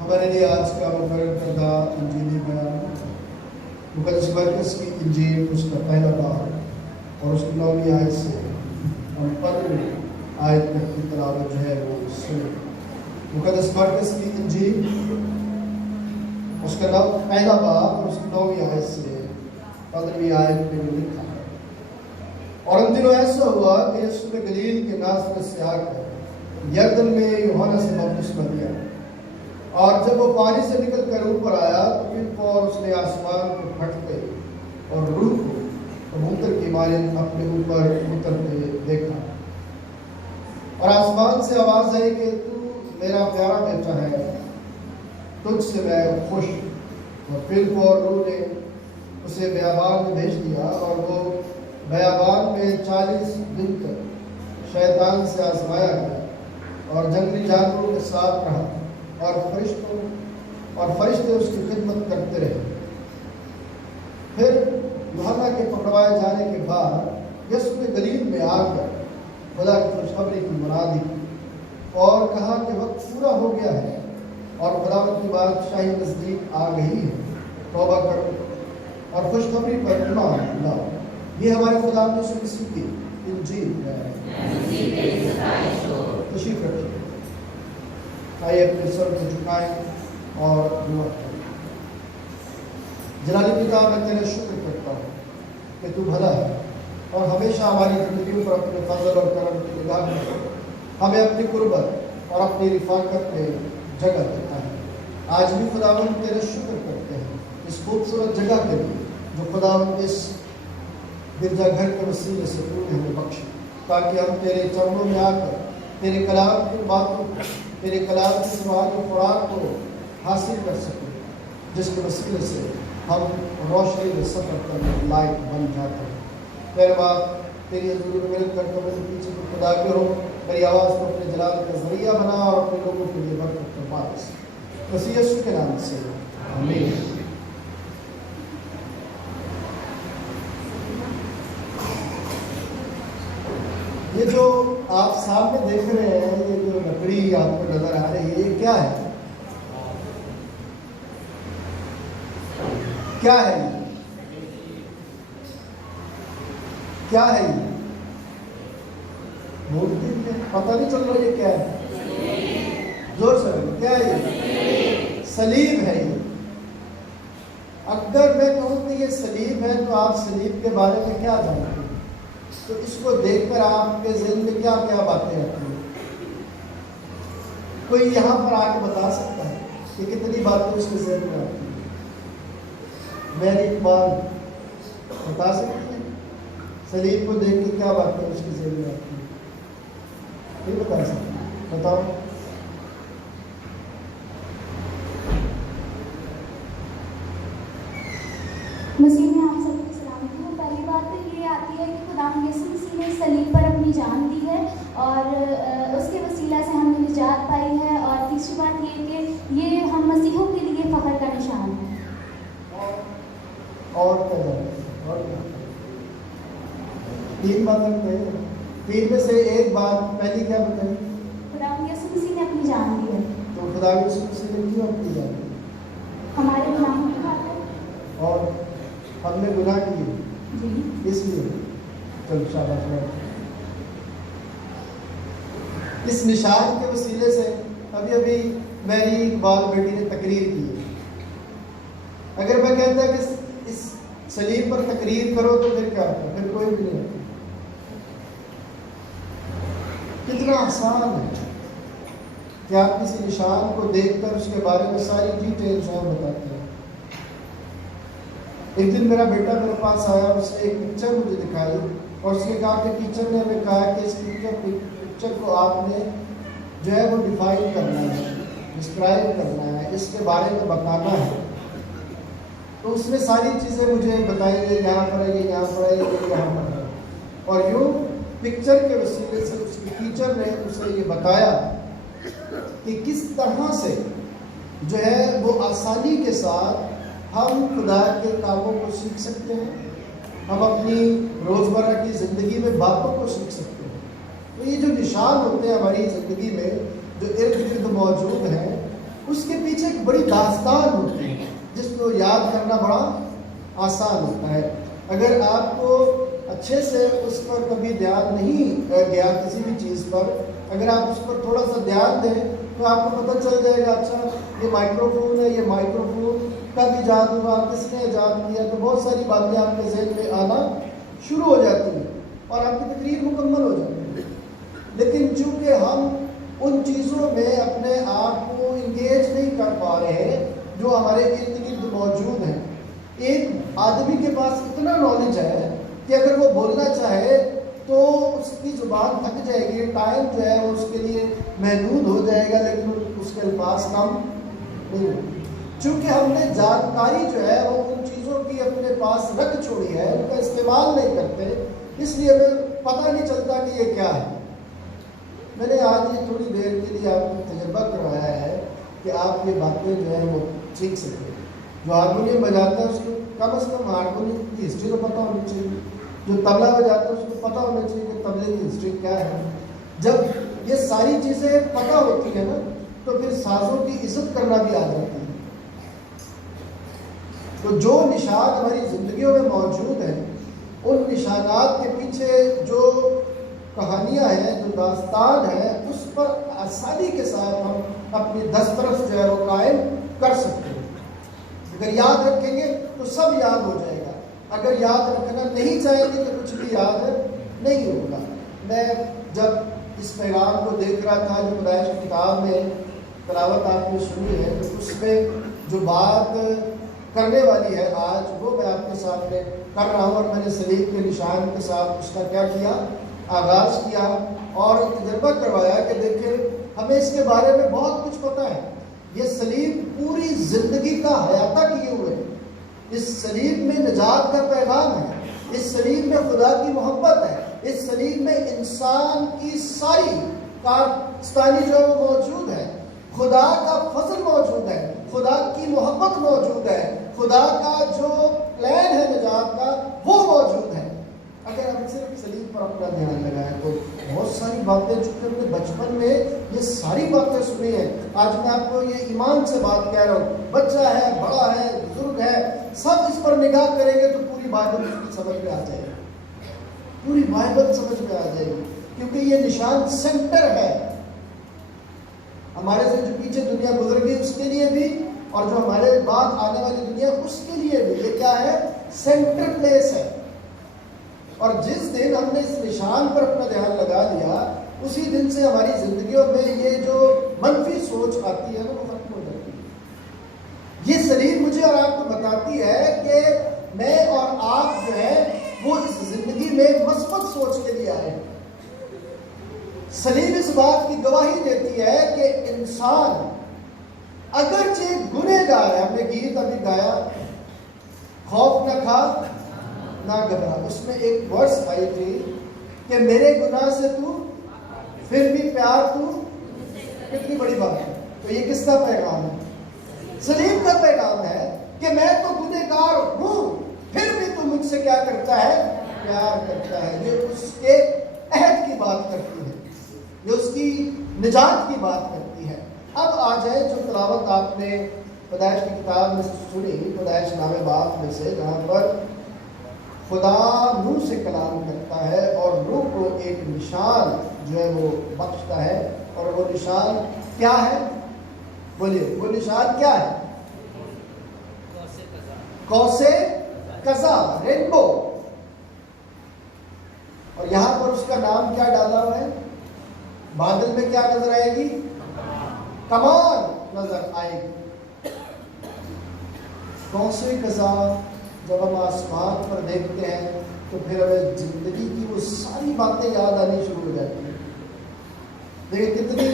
ہمارے لیے آج کا مقرر کردہ انجیلی بیان مقدس مرکز کی انجیل اس کا پہلا باب اور اس کی 9ویں آیت سے ہم 15ویں آیت تک کی تلاوت جو ہے وہ سنیں۔ مقدس مرکز کی انجیل اس کا پہلا باب اور اس کی 9ویں آیت سے 15ویں آیت میں لکھا ہے۔ اور ان دنوں ایسا ہوا کہ یسوع نے گلیل کے ناصرت سے آ کر یردن میں یوحنا سے بپتسمہ لیا، اور جب وہ پانی سے نکل کر اوپر آیا تو پھر فوراً اس نے آسمان کو پھٹتے اور روح کو کبوتر کی مانند اپنے اوپر اترتے دیکھا، اور آسمان سے آواز آئی کہ تو میرا پیارا بیٹا ہے، تجھ سے میں خوش ہوں۔ اور پھر فوراً روح نے اسے بیابان میں بھیج دیا، اور وہ بیابان میں 40 دن تک شیطان سے آزمایا گیا اور جنگلی جانوروں کے ساتھ رہا، اور فرشتے اس کی خدمت کرتے رہے۔ پھر یوحنا کے پکڑوائے جانے کے بعد یسوع نے گلیل میں آ کر خدا کی خوشخبری کی منادی کی اور کہا کہ وقت پورا ہو گیا ہے اور خداوند کی بادشاہی نزدیک آ گئی ہے، توبہ کرو اور خوشخبری پر ایمان لاؤ۔ یہ ہمارے خدا یسوع مسیح کی انجیل ہے۔ تشریف رکھیے۔ آئیے اپنے سر کو جھکائیں اور دعا کریں۔ جلالی پتا، میں تیرے شکر کرتا ہوں کہ تو بھلا ہے اور ہمیشہ ہماری زندگیوں پر اپنے فضل اور کرم کی نگاہ میں ہمیں اپنی قربت اور اپنی رفاقت میں جگہ دیتا ہے۔ آج بھی خداوند تیرے شکر کرتے ہیں اس خوبصورت جگہ کے لیے جو خداوند اس گرجا گھر کے وسیلے سے تو نے ہمیں بخشی، تاکہ ہم تیرے چرنوں میں آ کر تیرے کلام کی باتوں کو، تیرے کلام کی سوال و خوراک کو حاصل کر سکیں، جس کے وسیلے سے ہم روشنی میں سفر کرنے لائق بن جاتے ہیں۔ میرے باپ تیری حضور میں مل کر کمر پیچھے کو خدا کرو، میری آواز کو اپنے جلال کا ذریعہ بنا اور اپنے لوگوں کے لیے برکت کا باعث۔ مسیح یسوع کے نام سے آمین۔ یہ جو آپ سامنے دیکھ رہے ہیں، یہ جو لکڑی آپ کو نظر آ رہی ہے، یہ کیا ہے؟ کیا ہے یہ؟ کیا ہے یہ؟ مورتی ہے؟ پتہ نہیں چل رہا یہ کیا ہے؟ زور سے کیا ہے یہ؟ صلیب ہے یہ۔ اگر میں کہوں کہ یہ صلیب ہے تو آپ صلیب کے بارے میں کیا جانتے ہیں؟ تو اس کو دیکھ کر آپ کے ذہن میں کیا کیا باتیں آتی ہیں؟ کوئی یہاں پر آ کے بتا سکتا ہے کہ کتنی باتیں اس کے ذہن میں آتی ہیں؟ میری اقبال بتا سکتی ہیں صلیب کو دیکھ کے کیا باتیں اس کے ذہن میں آتی ہیں؟ نہیں بتا سکتی، بتاؤ۔ مسیح میں آپ سب کو سلام دوں۔ پہلی بات تو یہ آتی ہے کہ خدا یسوع مسیح نے صلیب پر اپنی جان دی ہے اور اس کے وسیلہ سے ہم نے نجات پائی ہے، اور تیسری بات یہ کہ یہ ہم مسیحوں کے لیے فخر کا نشان ہے۔ اور کیا جانتے؟ اور کیا؟ 3 باتیں کہیں، 3 میں سے ایک بات پہلی کیا بتائی؟ خدا یسوع مسیح نے اپنی جان دی ہے۔ تو خدا یسوع مسیح نے کیوں اپنی جان دی؟ ہمارے گناہوں کی خاطر۔ اور ہم نے گناہ کیے جی، اس لیے چل شاباش۔ اس نشان کے وسیلے سے ابھی میری اقبال بیٹی نے تقریر کی ہے۔ اگر میں کہتا کہ اس صلیب پر تقریر کرو تو پھر کیا ہوتا؟ پھر کوئی بھی نہیں ہوتا۔ کتنا آسان ہے کہ آپ کسی نشان کو دیکھ کر اس کے بارے میں ساری ڈیٹیلز اور بتاتے ہیں۔ ایک دن میرا بیٹا میرے پاس آیا اور اس نے ایک پکچر مجھے دکھائی اور اس نے کہا کہ ٹیچر نے ہمیں کہا کہ اس پکچر کو آپ نے جو ہے وہ ڈیفائن کرنا ہے، ڈسکرائب کرنا ہے، اس کے بارے میں بتانا ہے۔ تو اس نے ساری چیزیں مجھے بتائی، یہ یہاں پر ہے، یہ یہاں پر ہے، یہ یہاں پر ہے، اور یوں پکچر کے وسیلے سے اس کی ٹیچر نے اسے یہ بتایا کہ کس طرح سے جو ہے وہ آسانی کے ساتھ ہم خدا کے کاموں کو سیکھ سکتے ہیں، ہم اپنی روزمرہ کی زندگی میں باتوں کو سیکھ سکتے ہیں۔ تو یہ جو نشان ہوتے ہیں ہماری زندگی میں جو ارد گرد موجود ہیں، اس کے پیچھے ایک بڑی داستان ہوتی ہے جس کو یاد کرنا بڑا آسان ہوتا ہے. اگر آپ کو اچھے سے اس پر کبھی دھیان نہیں گیا کسی بھی چیز پر، اگر آپ اس پر تھوڑا سا دھیان دیں تو آپ کو پتہ چل جائے گا اچھا یہ مائکرو فون ہے، یہ مائکرو فون کب ایجاد ہوا، کس نے ایجاد کیا، تو بہت ساری باتیں آپ کے ذہن میں آنا شروع ہو جاتی ہیں اور آپ کی تقریر مکمل ہو جاتی ہے. لیکن چونکہ ہم ان چیزوں میں اپنے آپ کو انگیج نہیں کر پا رہے جو ہمارے ارد گرد موجود ہیں. ایک آدمی کے پاس اتنا نالج ہے کہ اگر وہ بولنا چاہے تو اس کی زبان تھک جائے گی، ٹائم جو ہے وہ اس کے لیے محدود ہو جائے گا، لیکن اس کے الفاظ کم نہیں ہوں. چونکہ ہم نے جانکاری جو ہے وہ ان چیزوں کی اپنے پاس رکھ چھوڑی ہے، ان کا استعمال نہیں کرتے، اس لیے ہمیں پتہ نہیں چلتا کہ یہ کیا ہے. میں نے آج یہ تھوڑی دیر کے لیے آپ کو تجربہ کروایا ہے کہ آپ یہ باتیں جو ہیں وہ سیکھ سکیں. جو ہارمونیم بجاتا ہے اس کو کم از کم ہارمونیم کی ہسٹری تو پتہ ہونی چاہیے، جو طبلہ بجاتا ہے اس کو پتہ ہونا چاہیے کہ طبلے کی ہسٹری کیا ہے. جب یہ ساری چیزیں پتہ ہوتی ہیں نا تو پھر سازوں کی عزت کرنا بھی آ جاتی ہے. تو جو نشان ہماری زندگیوں میں موجود ہیں ان نشانات کے پیچھے جو کہانیاں ہیں، جو داستان ہے، اس پر آسانی کے ساتھ ہم اپنی دسترس جو ہے وہ قائم کر سکتے ہیں. اگر یاد رکھیں گے تو سب یاد ہو جائے گا، اگر یاد رکھنا نہیں چاہیں گے تو کچھ بھی یاد نہیں ہوگا. میں جب اس پیغام کو دیکھ رہا تھا جو پیدائش کی کتاب میں تلاوت آپ نے سنی ہے، تو اس میں جو بات کرنے والی ہے آج وہ میں آپ کے سامنے کر رہا ہوں. اور میں نے صلیب کے نشان کے ساتھ اس کا کیا کیا، آغاز کیا اور تجربہ کروایا کہ دیکھیں ہمیں اس کے بارے میں بہت کچھ پتہ ہے. یہ صلیب پوری زندگی کا احاطہ کیے ہوئے ہے. اس صلیب میں نجات کا پیغام ہے، اس صلیب میں خدا کی محبت ہے، اس صلیب میں انسان کی ساری کارستانی جو ہے وہ موجود ہے، خدا کا فضل موجود ہے، خدا کی محبت موجود ہے، خدا کا جو پلان ہے نجات کا وہ موجود ہے. اگر ہم صرف صلیب پر اپنا دھیان لگائیں تو بہت ساری باتیں چونکہ ہم نے بچپن میں یہ ساری باتیں سنی ہیں. آج میں آپ کو یہ ایمان سے بات کہہ رہا ہوں، بچہ ہے، بڑا ہے، بزرگ ہے، سب اس پر نگاہ کریں گے تو پوری بائبل اس کی سمجھ میں آ جائے گی، پوری بائبل سمجھ میں آ جائے گی. کیونکہ یہ نشان سینٹر ہے ہمارے سے جو پیچھے دنیا گزر گئی اس کے لیے بھی اور جو ہمارے بعد آنے والی دنیا اس کے لیے بھی. یہ کیا ہے؟ سینٹر پلیس ہے. اور جس دن ہم نے اس نشان پر اپنا دھیان لگا دیا اسی دن سے ہماری زندگیوں میں یہ جو منفی سوچ آتی ہے وہ ختم ہو جاتی ہے. یہ صلیب مجھے اور آپ کو بتاتی ہے کہ میں اور آپ جو ہے وہ اس زندگی میں مثبت سوچ کے لیے آئے. صلیب اس بات کی گواہی دیتی ہے کہ انسان اگرچہ گنہگار ہے. ہم نے گیت ابھی گایا، خوف نہ کھا نہ گھبرا، اس میں ایک ورس آئی تھی کہ میرے گناہ سے تو پھر بھی پیار تو، کتنی بڑی بات ہے. تو یہ کس کا پیغام ہے؟ صلیب کا پیغام ہے کہ میں تو گنہگار ہوں پھر بھی تو مجھ سے کیا کرتا ہے؟ پیار کرتا ہے. یہ اس کے عہد کی بات کرتی ہے، یہ اس کی نجات کی بات کرتی ہے. اب آ جائے جو تلاوت آپ نے پیدائش کی کتاب میں سنی، پیدائش نامہ باب میں سے، جہاں پر خدا روح سے کلام کرتا ہے اور روح کو ایک نشان جو ہے وہ بخشتا ہے. اور وہ نشان کیا ہے؟ بولیے، وہ نشان کیا ہے؟ قوس قزح، رینبو. اور یہاں پر اس کا نام کیا ڈالا ہوا ہے؟ بادل میں کیا نظر آئے گی؟ کمان نظر آئے گی. قوس قزح جب ہم آسمان پر دیکھتے ہیں تو پھر ہمیں زندگی کی وہ ساری باتیں یاد آنی شروع ہو جاتی ہیں. دیکھیں کتنی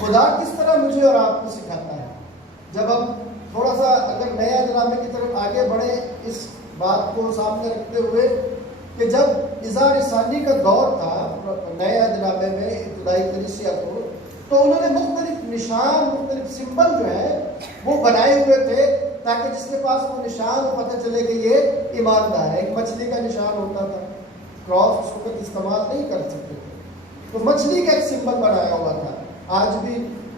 خدا کس طرح مجھے اور آپ کو سکھاتا ہے. جب ہم تھوڑا سا اگر نئے عہد کی طرف آگے بڑھیں اس بات کو سامنے رکھتے ہوئے کہ جب اظہار ثانی کا دور تھا نئے عہد میں ابتدائی کلیسیا کو، تو انہوں نے مختلف نشان، مختلف سمبل جو ہے وہ بنائے ہوئے تھے تاکہ جس کے پاس وہ نشان پتہ چلے کہ یہ ایماندار ہے. ایک مچھلی کا نشان ہوتا تھا، کراس اس وقت استعمال نہیں کر سکتے تھے، تو مچھلی کا ایک سمبل بنایا ہوا تھا. آج بھی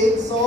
100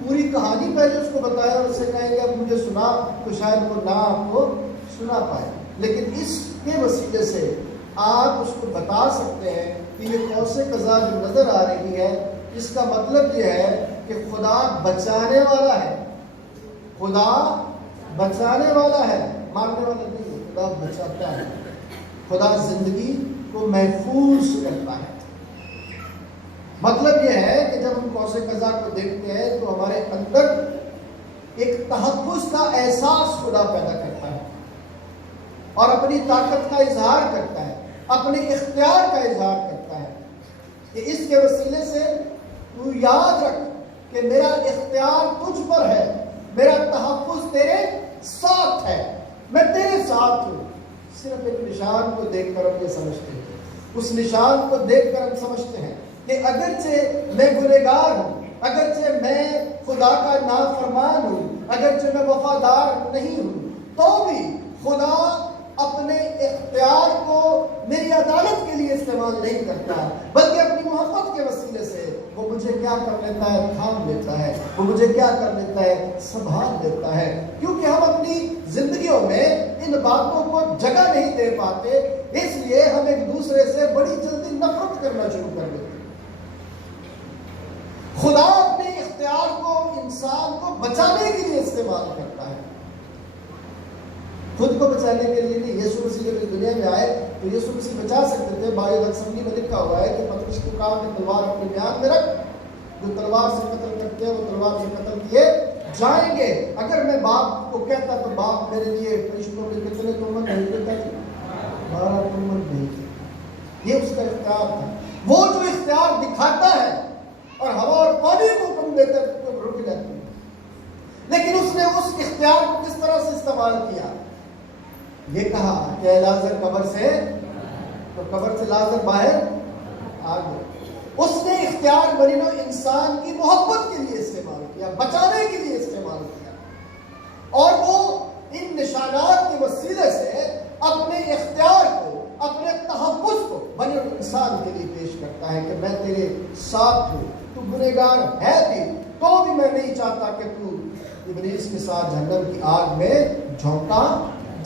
پوری کہانی پہلے اس کو بتایا اور اسے کہیں گے اب مجھے سنا، تو شاید وہ نہ آپ کو سنا پائے، لیکن اس کے وسیلے سے آپ اس کو بتا سکتے ہیں کہ یہ قوس قزح جو نظر آ رہی ہے، اس کا مطلب یہ ہے کہ خدا بچانے والا ہے، خدا بچانے والا ہے، مارنے والا نہیں ہے، خدا بچاتا ہے، خدا زندگی کو محفوظ کرتا ہے۔ مطلب یہ ہے کہ جب ہم قوس قزح کو دیکھتے ہیں تو ہمارے اندر ایک تحفظ کا احساس خدا پیدا کرتا ہے اور اپنی طاقت کا اظہار کرتا ہے، اپنے اختیار کا اظہار کرتا ہے کہ اس کے وسیلے سے تو یاد رکھ کہ میرا اختیار تجھ پر ہے، میرا تحفظ تیرے ساتھ ہے، میں تیرے ساتھ ہوں۔ صرف ایک نشان کو دیکھ کر ہم یہ سمجھتے ہیں، اس نشان کو دیکھ کر ہم سمجھتے ہیں کہ اگرچہ میں گنہگار ہوں، اگرچہ میں خدا کا نافرمان ہوں، اگرچہ میں وفادار نہیں ہوں، تو بھی خدا اپنے اختیار کو میری عدالت کے لیے استعمال نہیں کرتا، بلکہ اپنی محبت کے وسیلے سے وہ مجھے کیا کر لیتا ہے، تھام لیتا ہے، وہ مجھے کیا کر لیتا ہے، سنبھال لیتا ہے۔ کیونکہ ہم اپنی زندگیوں میں ان باتوں کو جگہ نہیں دے پاتے، اس لیے ہم ایک دوسرے سے بڑی جلدی نفرت کرنا شروع کر دیتے ہیں۔ خدا اپنے اختیار کو انسان کو بچانے کے لیے استعمال کرتا ہے، خود کو بچانے کے لیے نہیں۔ یسوع مسیح جب اس دنیا میں آئے تو یسوع مسیح بچا سکتے تھے، بائبل بدسمنی میں لکھا ہوا ہے کہ پترس کو کہا کہ تلوار اپنے میان میں رکھ، جو تلوار سے قتل کرتے ہیں وہ تلوار سے قتل کیے جائیں گے۔ اگر میں باپ کو کہتا تو باپ میرے لیے فرشتوں میں کتنے تہمت نہیں دیتا تھا، 12 تہمت نہیں تھی۔ یہ اس کا اختیار تھا، وہ جو اختیار دکھاتا ہے اور ہوا اور پانی کو حکم دیتا ہے تو رک جاتی ہے، لیکن اس نے اس اختیار کو کس طرح سے استعمال کیا؟ یہ کہا کہ اے لازر قبر سے، تو قبر سے لازر باہر آ گیا۔ اس نے اختیار بنی نوع انسان کی محبت کے لیے استعمال کیا، بچانے کے لیے استعمال کیا، اور وہ ان نشانات کے وسیلے سے اپنے اختیار کو، اپنے تحفظ کو بنی نوع انسان کے لیے پیش کرتا ہے کہ میں تیرے ساتھ ہوں، تو گنہگار ہے بھی تو بھی میں نہیں چاہتا کہ تو ابلیس کے ساتھ جہنم کی آگ میں جھونکا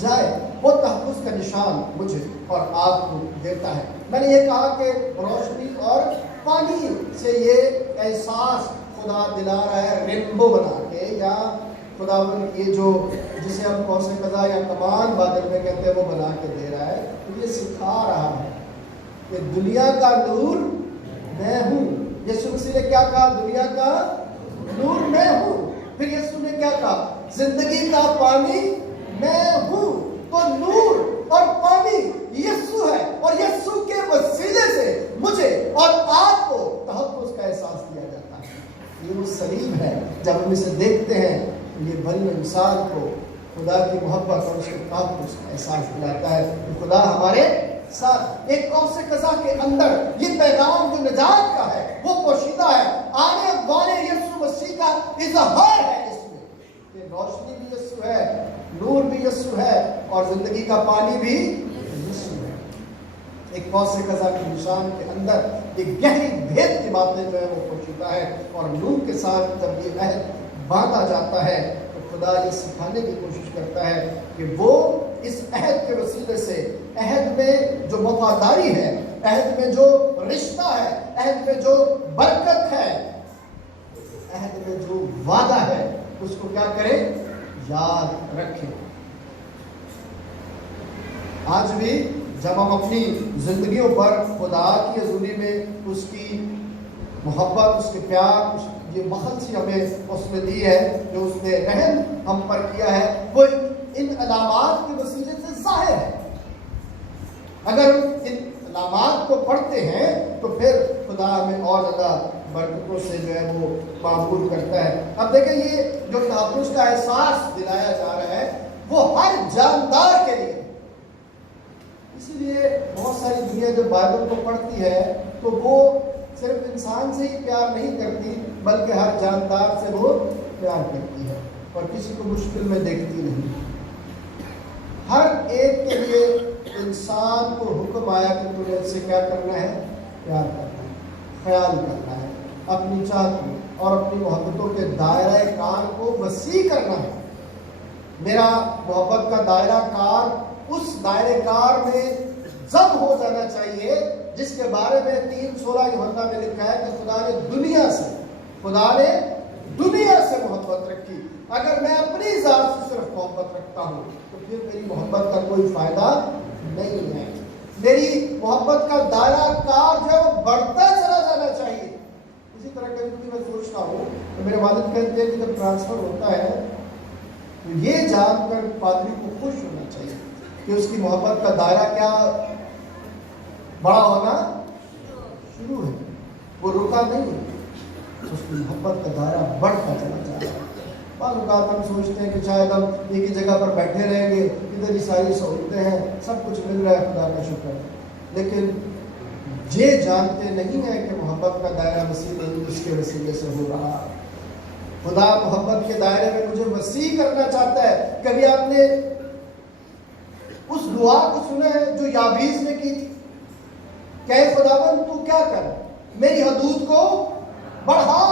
جائے۔ وہ تحفظ کا نشان مجھے اور آپ کو دیتا ہے۔ میں نے یہ کہا کہ روشنی اور پانی سے یہ احساس خدا دلا رہا ہے، ریمبو بنا کے، یا خدا یہ جو جسے ہم قوس قزح یا کمان بادل میں کہتے ہیں وہ بنا کے دے رہا ہے، تو یہ سکھا رہا ہے کہ دنیا کا نور میں ہوں۔ یسوع مسیح نے کیا کہا؟ دنیا کا نور میں ہوں۔ پھر یسوع نے کیا کہا؟ زندگی کا پانی میں ہوں۔ تو نور اور پانی یسوع ہے، اور یسوع کے وسیلے سے مجھے اور آپ کو تحفظ کا احساس دیا جاتا ہے۔ یہ وہ صلیب ہے، جب ہم اسے دیکھتے ہیں تو یہ بھلی انسان کو خدا کی محبت اور اس کے تحفظ کا احساس دلاتا ہے کہ خدا ہمارے ساتھ۔ ایک قوس قزح کے اندر یہ پیغام جو نجات کا ہے وہ پوشیدہ ہے، آنے والے یسوع مسیح کا اظہار ہے اس میں کہ روشنی بھی یسوع ہے، نور بھی یسوع ہے، اور زندگی کا پانی بھی یسوع ہے۔ ایک قوس قزح کے نشان کے اندر ایک گہری بھید کی باتیں جو ہے وہ پوشیدہ ہے، اور نور کے ساتھ جب یہ عہد باندھا جاتا ہے تو خدا یہ سکھانے کی کوشش کرتا ہے کہ وہ اس عہد کے وسیلے سے عہد میں جو وفاداری ہے، عہد میں جو رشتہ ہے، عہد میں جو برکت ہے، عہد میں جو وعدہ ہے، اس کو کیا کریں؟ یاد رکھیں۔ آج بھی جب ہم اپنی زندگیوں پر خدا کی حضوری میں اس کی محبت، اس کے پیار، یہ مخلصی ہمیں اس میں دی ہے، جو اس نے رحم ہم پر کیا ہے، وہ ان علامات کے وسیلے سے ظاہر ہے۔ اگر ان علامات کو پڑھتے ہیں تو پھر خدا ہمیں اور زیادہ برکتوں سے جو ہے وہ معمور کرتا ہے۔ اب دیکھیں یہ جو تحفظ کا احساس دلایا جا رہا ہے وہ ہر جاندار کے لیے، اسی لیے بہت ساری دنیا جب بائبل کو پڑھتی ہے تو وہ صرف انسان سے ہی پیار نہیں کرتی بلکہ ہر جاندار سے وہ پیار کرتی ہے اور کسی کو مشکل میں دیکھتی نہیں۔ ہر ایک کے لیے انسان کو حکم آیا کہ تمہیں اس سے کیا کرنا ہے؟ پیار کرنا ہے، خیال کرنا ہے، اپنی چاہت کو اور اپنی محبتوں کے دائرہ کار کو وسیع کرنا ہے۔ میرا محبت کا دائرہ کار اس دائرہ کار میں ضم ہو جانا چاہیے جس کے بارے میں 3:16 یوحنا میں لکھا ہے کہ خدا نے دنیا سے محبت رکھی۔ اگر میں اپنی ذات سے صرف محبت رکھتا ہوں تو پھر میری محبت کا کوئی فائدہ نہیں ہے۔ میری محبت کا دائرہ کار جو ہے وہ بڑھتا چلا جانا چاہیے۔ اسی طرح کبھی میں سوچتا ہوں تو میرے والد کہتے ہیں کہ جب ٹرانسفر ہوتا ہے تو یہ جان کر پادری کو خوش ہونا چاہیے کہ اس کی محبت کا دائرہ کیا بڑا ہونا شروع ہے، وہ رکا نہیں ہے، اس کی محبت کا دائرہ بڑھتا چلا جا رہا ہے۔ بعض اوقات ہم سوچتے ہیں کہ شاید ہم ایک ہی جگہ پر بیٹھے رہیں گے، ادھر ہی ساری سہولتیں ہیں، سب کچھ مل رہا ہے، خدا کا شکر ہے، لیکن یہ جانتے نہیں ہیں کہ محبت کا دائرہ وسیع نہیں اس کے وسیلے سے ہو رہا ہے۔ خدا محبت کے دائرے میں مجھے وسیع کرنا چاہتا ہے۔ کبھی آپ نے اس دعا کو سنا ہے جو یابیز نے کی تھی کہ اے خداوند تو کیا کر، میری حدود کو بڑھا۔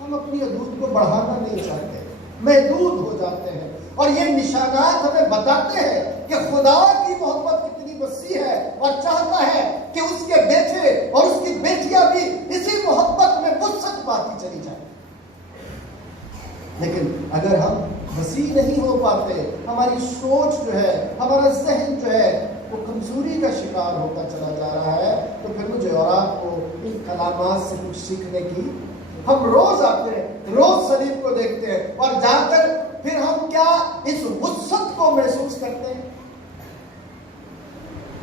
ہم اپنی حدود کو بڑھانا نہیں چاہتے، محدود ہو جاتے ہیں، اور یہ نشانات ہمیں بتاتے ہیں کہ خدا کی محبت کتنی وسیع ہے اور چاہتا ہے کہ اس کے بیٹے اور اس کی بیٹیاں بھی اسی محبت میں وسعت پاتی چلی جائیں۔ لیکن اگر ہم وسیع نہیں ہو پاتے، ہماری سوچ جو ہے، ہمارا ذہن جو ہے وہ کمزوری کا شکار ہوتا چلا جا رہا ہے، تو پھر مجھے اور آپ کو ان کلامات سے کچھ سیکھنے کی، ہم روز آتے ہیں، روز صلیب کو دیکھتے ہیں، اور جا کر پھر ہم کیا اس وسعت کو محسوس کرتے ہیں؟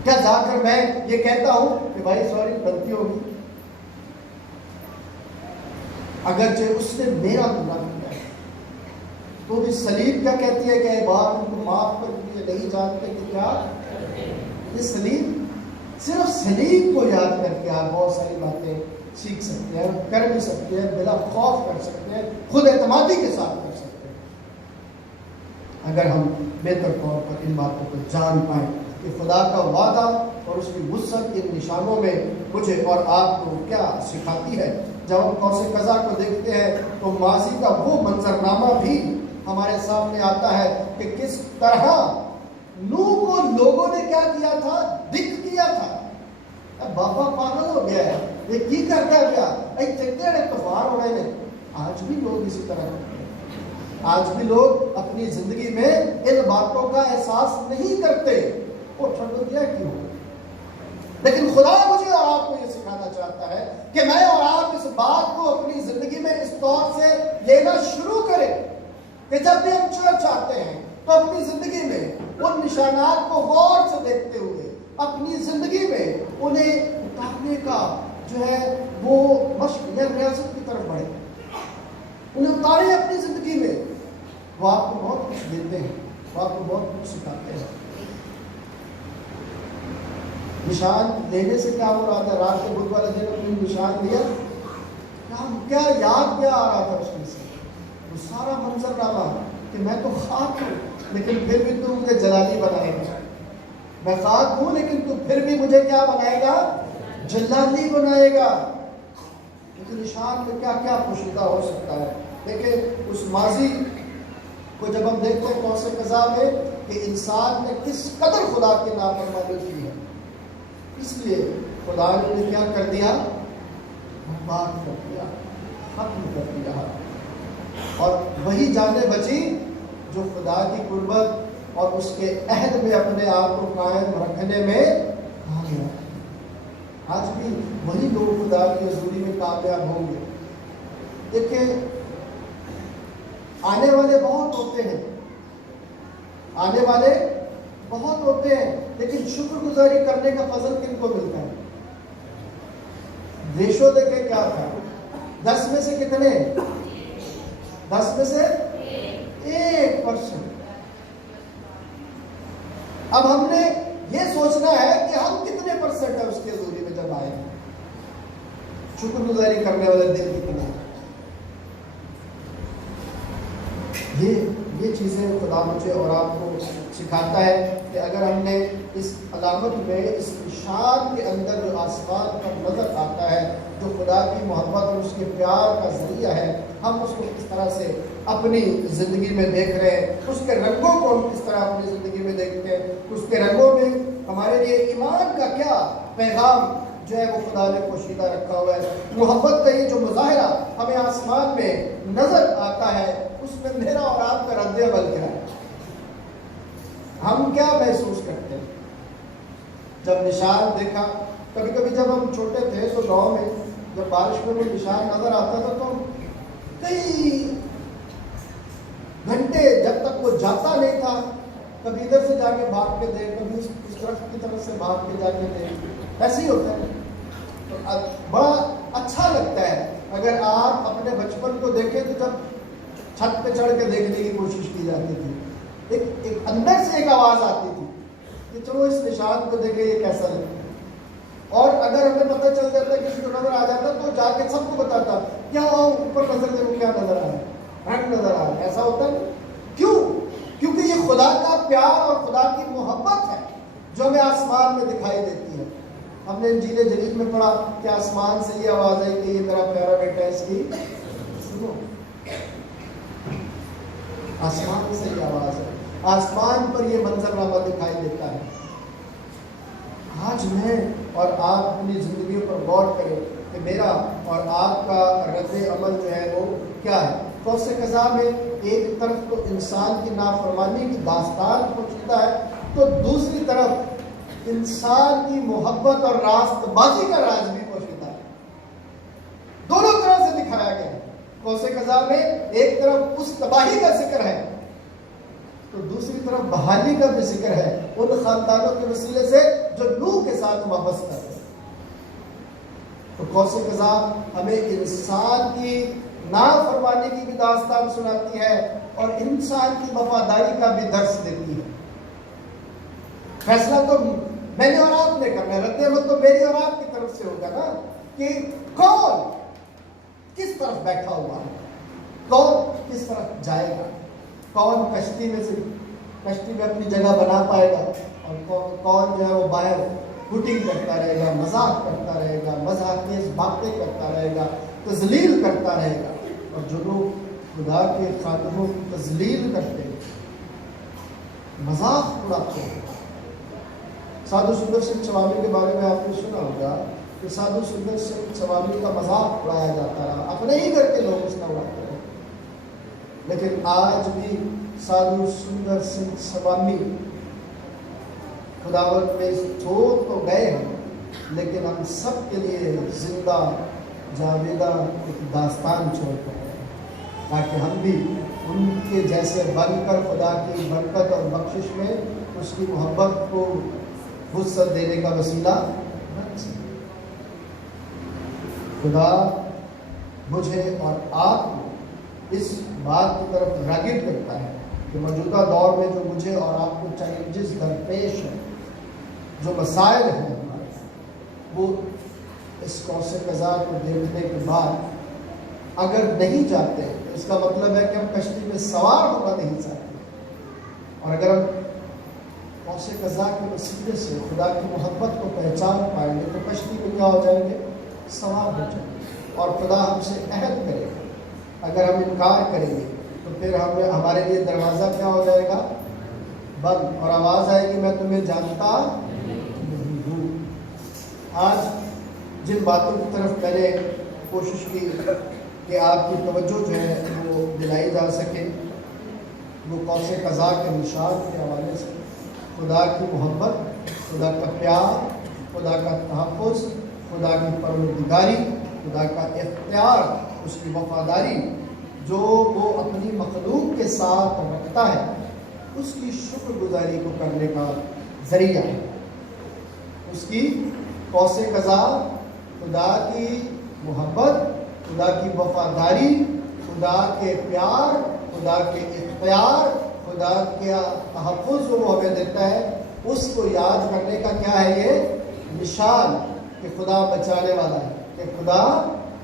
کیا جا کر میں یہ کہتا ہوں کہ بھائی سوری غلطی ہوگی، اگرچہ اس نے میرا گناہ کیا ہے، تو بھی صلیب کیا کہتی ہے کہ اے باپ ان کو معاف کر دیجیے، نہیں جانتے کہ کیا یہ صلیب۔ صرف صلیب کو یاد کر کے آپ بہت ساری باتیں سیکھ سکتے ہیں، کر بھی سکتے ہیں، بلا خوف کر سکتے ہیں، خود اعتمادی کے ساتھ کر سکتے ہیں، اگر ہم بہتر طور پر ان باتوں کو جان پائیں کہ خدا کا وعدہ اور اس کی وسعت ان نشانوں میں مجھے اور آپ کو کیا سکھاتی ہے۔ جب ہم قوس قزح کو دیکھتے ہیں تو ماضی کا وہ منظرنامہ بھی ہمارے سامنے آتا ہے کہ کس طرح نوح کو لوگوں نے کیا کیا تھا، دکھ دیا تھا۔ اب بابا پاگل ہو گیا ہے، یہ کی کرتا گیا، طوفان ہو رہے ہیں۔ آج بھی لوگ اسی طرح کرتے ہیں، آج بھی لوگ اپنی زندگی میں ان باتوں کا احساس نہیں کرتے، وہ چھوڑ دیا کیوں؟ لیکن خدا مجھے اور آپ کو یہ سکھانا چاہتا ہے کہ میں اور آپ اس بات کو اپنی زندگی میں اس طور سے لینا شروع کریں کہ جب بھی ہم چرچ آتے ہیں تو اپنی زندگی میں ان نشانات کو غور سے دیکھتے ہوئے اپنی زندگی میں انہیں اتارنے کا جو ہے وہ مشق یا ریاضت کی طرف بڑھے، انہیں اتاریں اپنی زندگی میں۔ وہ آپ کو بہت کچھ دیتے ہیں، وہ آپ کو بہت کچھ سکھاتے ہیں۔ نشان لینے سے کیا ہو رہا تھا؟ رات کے بدھ والے دن اپنی نشان دیا، کیا یاد کیا آ رہا تھا اس میں سے؟ وہ سارا منظرنامہ کہ میں تو خاک ہوں لیکن پھر بھی تو مجھے جلالی بنائے گا، میں خاک ہوں لیکن تو پھر بھی مجھے کیا بنائے گا؟ جلالی بنائے گا۔ لیکن نشان میں کیا کیا پوشیدہ ہو سکتا ہے۔ دیکھیں اس ماضی کو جب ہم دیکھتے ہیں قوس قزح میں کہ انسان نے کس قدر خدا کی نافرمانی کی ہے، اس لیے خدا نے کیا کر دیا؟ برباد کر دیا، ختم کر دیا، اور وہی جانیں بچی جو خدا کی قربت اور اس کے عہد میں اپنے آپ کو قائم رکھنے میں کامیاب۔ آج بھی وہی لوگ خدا کی حضوری میں کامیاب ہوں گے۔ دیکھیں آنے والے بہت ہوتے ہیں، آنے والے بہت ہوتے ہیں، لیکن شکر گزاری کرنے کا فضل کن کو ملتا ہے؟ ریشو دیکھیں کیا تھا، 10 میں سے کتنے؟ 10 میں سے 1%۔ اب ہم نے یہ سوچنا ہے کہ ہم کتنے % ہے اس کی حضوری میں جب آئے، شکر گزاری کرنے والے دل کتنے ہیں؟ یہ چیزیں خدا مجھے اور آپ کو سکھاتا ہے کہ اگر ہم نے اس علامت میں، اس نشان کے اندر جو آسمان پر نظر آتا ہے، جو خدا کی محبت اور اس کے پیار کا ذریعہ ہے، ہم اس کو کس طرح سے اپنی زندگی میں دیکھ رہے ہیں، اس کے رنگوں کو ہم کس طرح اپنی زندگی میں دیکھتے ہیں، اس کے رنگوں میں ہمارے لیے ایمان کا کیا پیغام جو ہے وہ خدا نے پوشیدہ رکھا ہوا ہے۔ محبت کا یہ جو مظاہرہ ہمیں آسمان میں نظر آتا ہے، اس میں میرا اور آپ کا رد عمل کیا ہے؟ ہم کیا محسوس کرتے ہیں جب نشان دیکھا؟ کبھی کبھی جب ہم چھوٹے تھے تو گاؤں میں جب بارش میں کوئی نشان نظر آتا تھا تو کئی گھنٹے جب تک وہ جاتا نہیں تھا، کبھی ادھر سے جا کے بھاگ کے دیکھ، کبھی اس درخت کی طرف سے بھاگ کے جا کے دیکھ، ایسے ہی ہوتا ہے۔ تو بڑا اچھا لگتا ہے اگر آپ اپنے بچپن کو دیکھیں تو جب چھت پہ چڑھ کے دیکھنے کی کوشش کی جاتی تھی، ایک اندر سے ایک آواز آتی تھی کہ چلو اس نشان کو دیکھیں یہ کیسا لگتا ہے، اور اگر ہمیں پتہ چل جاتا کسی کو نظر آ جاتا تو جا کے سب کو بتاتا، کیا اوپر نظر دیکھو کیا نظر آ رہا ہے، رنگ نظر آ رہا ہے۔ ایسا ہوتا ہے کیوں؟ کیونکہ یہ خدا کا پیار اور خدا کی محبت ہے جو ہمیں آسمان میں دکھائی دیتی ہے۔ ہم نے انجیل جلیل میں پڑھا کہ آسمان سے یہ آواز آئی کہ یہ میرا پیارا بیٹا ہے، اس کی سنو۔ آسمان سے یہ آواز ہے، آسمان پر یہ منظرنامہ دکھائی دیتا ہے۔ آج میں اور آپ اپنی زندگیوں پر غور کریں کہ میرا اور آپ کا رد عمل جو ہے وہ کیا ہے۔ قوس قزح میں ایک طرف تو انسان کی نافرمانی کی داستان پوشیدہ ہے، تو دوسری طرف انسان کی محبت اور راست بازی کا راز بھی پوشیدہ ہے۔ دونوں طرح سے دکھایا گیا ہے۔ قوس قزح میں ایک طرف اس تباہی کا ذکر ہے تو دوسری طرف بحالی کا بھی ذکر ہے ان خاندانوں کے وسیلے سے جو نوح کے ساتھ واپس کرتے ہیں۔ تو قوس قزح ہمیں انسان کی نافرمانی کی بھی داستان سناتی ہے اور انسان کی وفاداری کا بھی درس دیتی ہے۔ فیصلہ تو میں نے اور آپ نے کرنا ہے، رد عمل تو میری اور آپ کی طرف سے ہوگا نا، کہ کون کس طرف بیٹھا ہوا ہے، کون کس طرف جائے گا، کون کشتی میں اپنی جگہ بنا پائے گا، اور کون جو ہے وہ باہر ہٹنگ کرتا رہے گا، مذاق کرتا رہے گا، مذاقیز باتیں کرتا رہے گا، تذلیل کرتا رہے گا۔ اور جو لوگ خدا کے خادموں کی تذلیل کرتے ہیں، مذاق اڑاتے ہیں۔ سادھو سندر سنگھ سوامی کے بارے میں آپ نے سنا ہوگا کہ سادھو سندر سنگھ سوامی کا مذاق اڑایا جاتا رہا، اپنے ہی گھر کے لوگ اس کا اڑاتے رہے۔ لیکن آج بھی سادھو سندر سنگھ سوامی خداوند میں چھوڑ تو گئے ہیں، لیکن ہم سب کے لیے زندہ جاویدہ ایک داستان چھوڑ کر گئے، تاکہ ہم بھی ان کے جیسے بن کر خدا کی برکت اور بخشش میں اس کی محبت کو وسعت دینے کا وسیلہ بن سکیں۔ خدا مجھے اور آپ کو اس بات کی طرف راغب کرتا ہے کہ موجودہ دور میں جو مجھے اور آپ کو چیلنجز درپیش ہیں، جو مسائل ہیں ہمارے، وہ اس قوس قزح کو دیکھنے کے بعد اگر نہیں جاتے تو اس کا مطلب ہے کہ ہم کشتی میں سوار ہونا نہیں چاہتے، اور اگر ہم قوس قزح کے وسیلے سے خدا کی محبت کو پہچان پائیں گے تو کشتی میں کیا ہو جائیں گے؟ سوار ہو جائیں گے، اور خدا ہم سے عہد کرے گا۔ اگر ہم انکار کریں گے تو پھر ہمارے لیے دروازہ کیا ہو جائے گا؟ بند، اور آواز آئے گی میں تمہیں جانتا نہیں ہوں۔ آج جن باتوں کی طرف میں نے کوشش کی کہ آپ کی توجہ جو ہے وہ دلائی جا سکے، وہ قوس قزح کے نشان کے حوالے سے خدا کی محبت، خدا کا پیار، خدا کا تحفظ، خدا کی پروردگاری، خدا کا اختیار، اس کی وفاداری جو وہ اپنی مخلوق کے ساتھ رکھتا ہے، اس کی شکر گزاری کو کرنے کا ذریعہ ہے۔ اس کی قوس قزح خدا کی محبت، خدا کی وفاداری، خدا کے پیار، خدا کے اختیار، خدا کا تحفظ جو وہ ہمیں دیتا ہے، اس کو یاد کرنے کا کیا ہے یہ نشان کہ خدا بچانے والا ہے، کہ خدا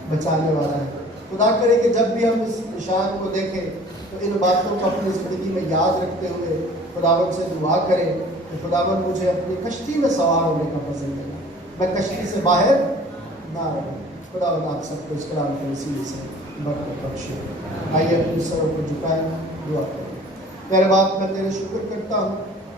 بچانے والا ہے۔ خدا کرے کہ جب بھی ہم اس نشان شان کو دیکھیں تو ان باتوں کو اپنی زندگی میں یاد رکھتے ہوئے خداوند سے دعا کریں کہ خداوند مجھے اپنی کشتی میں سوار ہونے کا فضل دے، میں کشتی سے باہر نہ رہوں۔ خداوند آپ سب کو اس کلام کے وسیلے سے برکت بخشے۔ آئیے اپنی سروں کو جھکائیں، دعا کریں۔ میرے باپ، میں تیرے شکر کرتا ہوں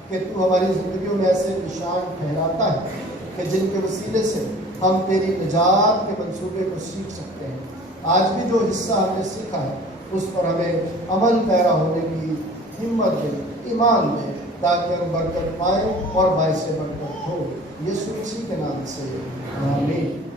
کہ تو ہماری زندگیوں میں ایسے نشان ٹھہراتا ہے کہ جن کے وسیلے سے ہم تیری نجات کے منصوبے کو سیکھ سکتے ہیں۔ آج بھی جو حصہ ہم نے سیکھا ہے اس پر ہمیں عمل پیرا ہونے کی ہمت دے، ایمان دے، تاکہ ہم برکت پائیں اور باعث برکت ہو۔ یسوع مسیح کے نام سے آمین۔